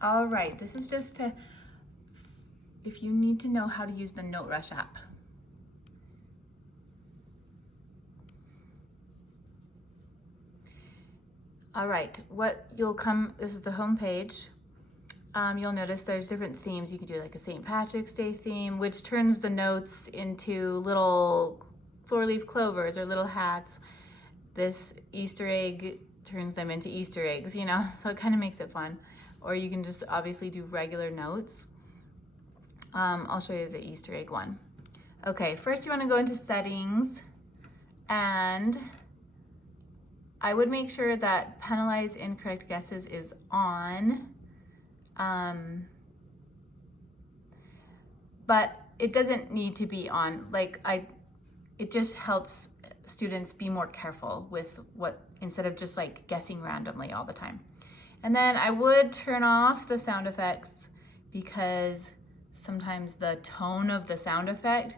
All right, this is just to, if you need to know how to use the NoteRush app. All right, this is the home page. You'll notice there's different themes. You can do like a St. Patrick's Day theme, which turns the notes into little four-leaf clovers or little hats. This Easter egg turns them into Easter eggs, you know, so it kind of makes it fun. Or you can just obviously do regular notes. I'll show you the Easter egg one. Okay, first you want to go into settings, and I would make sure that penalize incorrect guesses is on. But it doesn't need to be on. It just helps students be more careful with instead of just like guessing randomly all the time. And then I would turn off the sound effects because sometimes the tone of the sound effect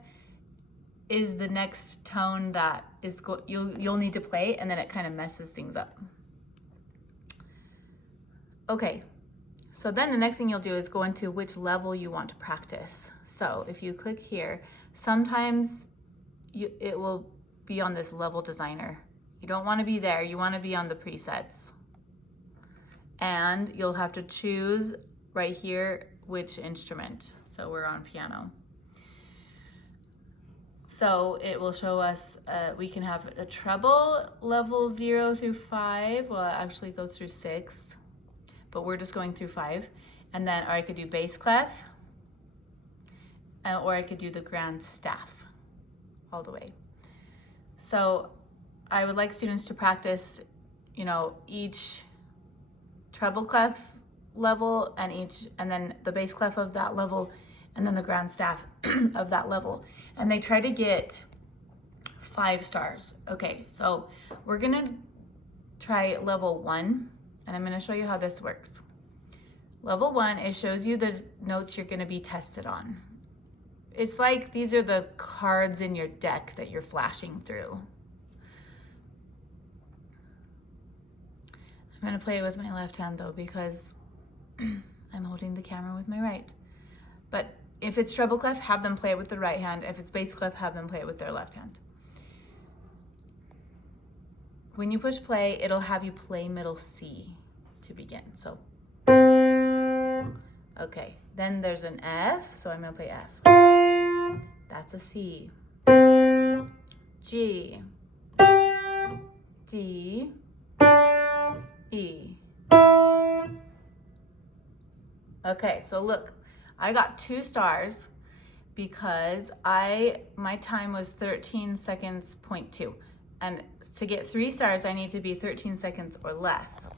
is the next tone that is you'll need to play, and then it kind of messes things up. Okay, so then the next thing you'll do is go into which level you want to practice. So if you click here, sometimes it will be on this level designer. You don't want to be there, you want to be on the presets. And you'll have to choose right here which instrument. So we're on piano. So it will show us, we can have a treble level 0 through 5. Well, it actually goes through 6, but we're just going through 5. And then, or I could do bass clef, or I could do the grand staff all the way. So I would like students to practice, you know, each treble clef level and then the bass clef of that level, and then the grand staff of that level. And they try to get 5 stars. Okay, so we're gonna try level 1, and I'm gonna show you how this works. Level 1, it shows you the notes you're gonna be tested on. It's like these are the cards in your deck that you're flashing through. I'm gonna play it with my left hand though, because I'm holding the camera with my right. But if it's treble clef, have them play it with the right hand. If it's bass clef, have them play it with their left hand. When you push play, it'll have you play middle C to begin. So, okay, then there's an F, so I'm gonna play F. That's a C. G, D, E. Okay, so look, I got 2 stars because my time was 13 seconds, 0.2. And to get 3 stars, I need to be 13 seconds or less.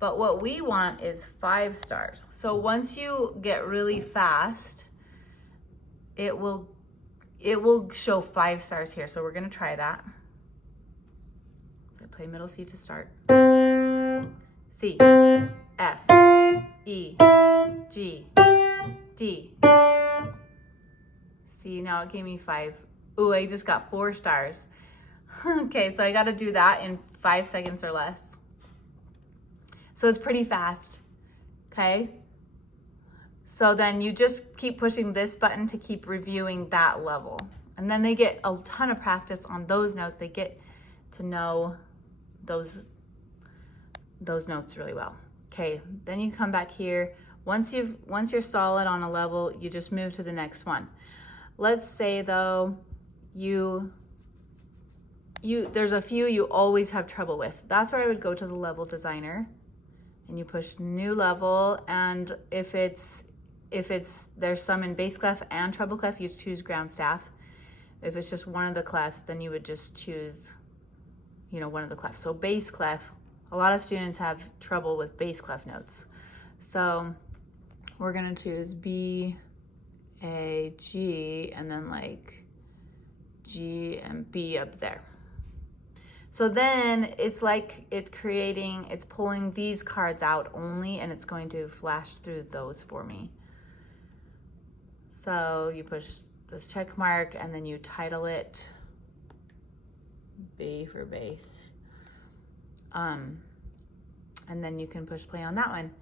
But what we want is 5 stars. So once you get really fast, it will show 5 stars here. So we're gonna try that. So I play middle C to start. C, F, E, G, D. See, now it gave me 5. Ooh, I just got 4 stars. Okay, so I gotta do that in 5 seconds or less. So it's pretty fast, okay? So then you just keep pushing this button to keep reviewing that level. And then they get a ton of practice on those notes. They get to know those notes really well. Okay, then you come back here. Once you're solid on a level, you just move to the next one. Let's say though, there's a few you always have trouble with. That's where I would go to the level designer and you push new level. And if there's some in bass clef and treble clef, you choose ground staff. If it's just one of the clefs, then you would just choose, one of the clefs. So bass clef, a lot of students have trouble with bass clef notes. So we're gonna choose B, A, G, and then like G and B up there. So then it's like it's pulling these cards out only, and it's going to flash through those for me. So you push this check mark and then you title it B for bass. And then you can push play on that one.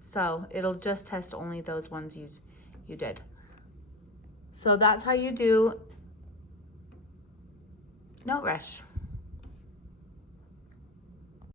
So it'll just test only those ones you did. So that's how you do Note Rush.